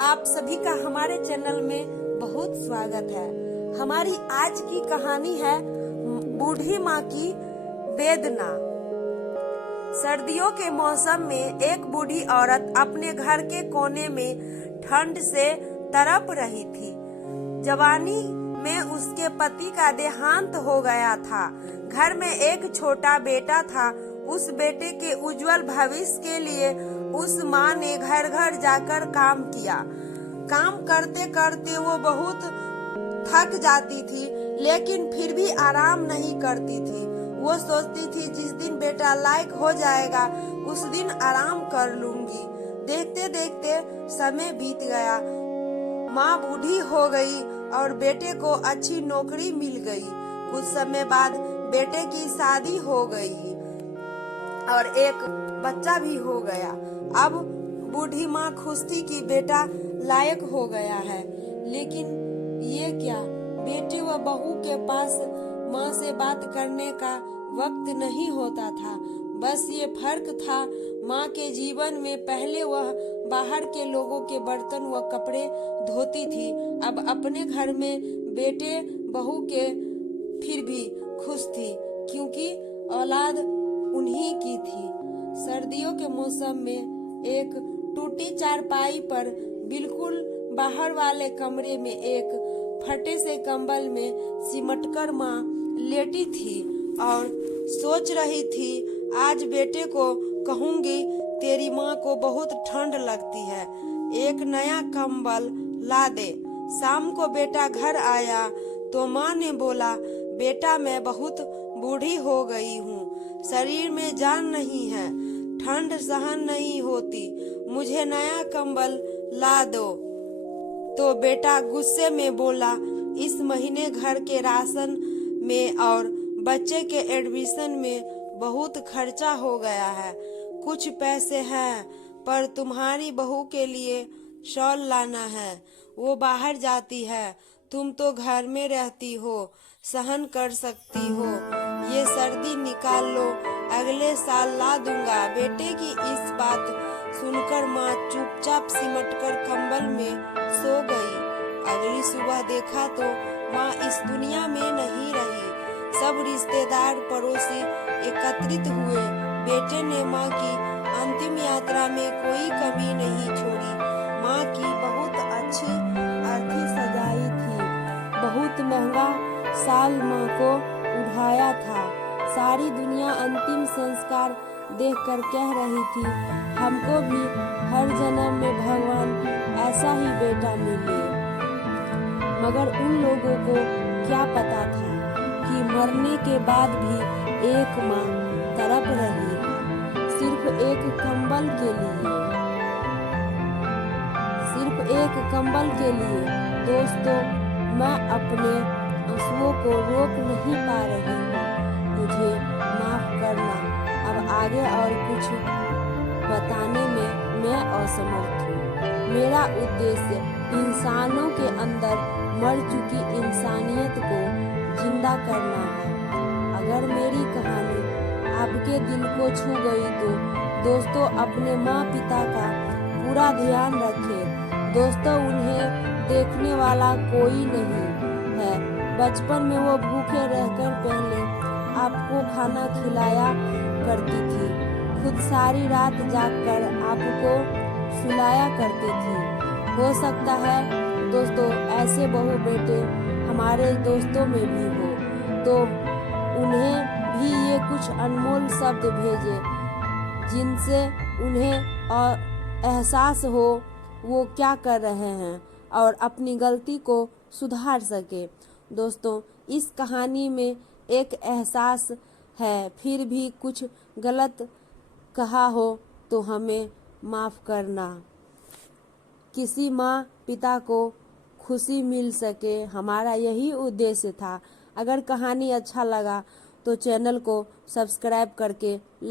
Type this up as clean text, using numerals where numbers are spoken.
आप सभी का हमारे चैनल में बहुत स्वागत है। हमारी आज की कहानी है बूढ़ी माँ की वेदना। सर्दियों के मौसम में एक बूढ़ी औरत अपने घर के कोने में ठंड से तड़प रही थी। जवानी में उसके पति का देहांत हो गया था। घर में एक छोटा बेटा था। उस बेटे के उज्जवल भविष्य के लिए उस माँ ने घर घर जाकर काम किया। काम करते करते वो बहुत थक जाती थी, लेकिन फिर भी आराम नहीं करती थी। वो सोचती थी जिस दिन बेटा लायक हो जाएगा उस दिन आराम कर लूंगी। देखते देखते समय बीत गया। माँ बूढ़ी हो गई और बेटे को अच्छी नौकरी मिल गई। कुछ समय बाद बेटे की शादी हो गई और एक बच्चा भी हो गया। अब बूढ़ी माँ खुश थी कि बेटा लायक हो गया है, लेकिन ये क्या, बेटे व बहू के पास माँ से बात करने का वक्त नहीं होता था। बस ये फर्क था, माँ के जीवन में पहले वह बाहर के लोगों के बर्तन व कपड़े धोती थी, अब अपने घर में बेटे बहू के फिर भी खुश थी, क्योंकि औलाद उन्हीं की थी। सर्दियों के मौसम में एक टूटी चारपाई पर बिल्कुल बाहर वाले कमरे में एक फटे से कंबल में सिमटकर माँ लेटी थी और सोच रही थी, आज बेटे को कहूंगी तेरी माँ को बहुत ठंड लगती है, एक नया कंबल ला दे। शाम को बेटा घर आया तो माँ ने बोला, बेटा मैं बहुत बूढ़ी हो गई हूँ, शरीर में जान नहीं है, ठंड सहन नहीं होती, मुझे नया कंबल ला दो। तो बेटा गुस्से में बोला, इस महीने घर के राशन में और बच्चे के एडमिशन में बहुत खर्चा हो गया है, कुछ पैसे हैं पर तुम्हारी बहू के लिए शॉल लाना है, वो बाहर जाती है, तुम तो घर में रहती हो, सहन कर सकती हो, ये सर्दी निकाल लो, अगले साल ला दूंगा। बेटे की इस बात सुनकर माँ चुपचाप सिमटकर कंबल में सो गई। अगली सुबह देखा तो माँ इस दुनिया में नहीं रही। सब रिश्तेदार पड़ोसी एकत्रित हुए। बेटे ने माँ की अंतिम यात्रा में कोई कमी नहीं छोड़ी। माँ की बहुत अच्छी अर्थी सजाई थी, बहुत महंगा साल माँ को उठाया था। सारी दुनिया अंतिम संस्कार देखकर कह रही थी, हमको भी हर जन्म में भगवान ऐसा ही बेटा मिले। मगर उन लोगों को क्या पता था कि मरने के बाद भी एक माँ तड़प रही, सिर्फ एक कंबल के लिए, सिर्फ एक कंबल के लिए। दोस्तों, मैं अपने आंसुओं को रोक नहीं पा रही हूँ, मुझे माफ करना। अब आगे और कुछ बताने में मैं असमर्थ हूँ। मेरा उद्देश्य इंसानों के अंदर मर चुकी इंसानियत को जिंदा करना है। अगर मेरी कहानी आपके दिल को छू गई तो दोस्तों अपने माँ पिता का पूरा ध्यान रखें। दोस्तों, उन्हें देखने वाला कोई नहीं है। बचपन में वो भूखे रहकर पहले आपको खाना खिलाया करती थी, खुद सारी रात जागकर आपको सुलाया करती थी। हो सकता है दोस्तों ऐसे बहू बेटे हमारे दोस्तों में भी हो, तो उन्हें भी ये कुछ अनमोल शब्द भेजे जिनसे उन्हें एहसास हो वो क्या कर रहे हैं और अपनी गलती को सुधार सके। दोस्तों, इस कहानी में एक एहसास है, फिर भी कुछ गलत कहा हो तो हमें माफ करना। किसी माँ पिता को खुशी मिल सके, हमारा यही उद्देश्य था। अगर कहानी अच्छा लगा तो चैनल को सब्सक्राइब करके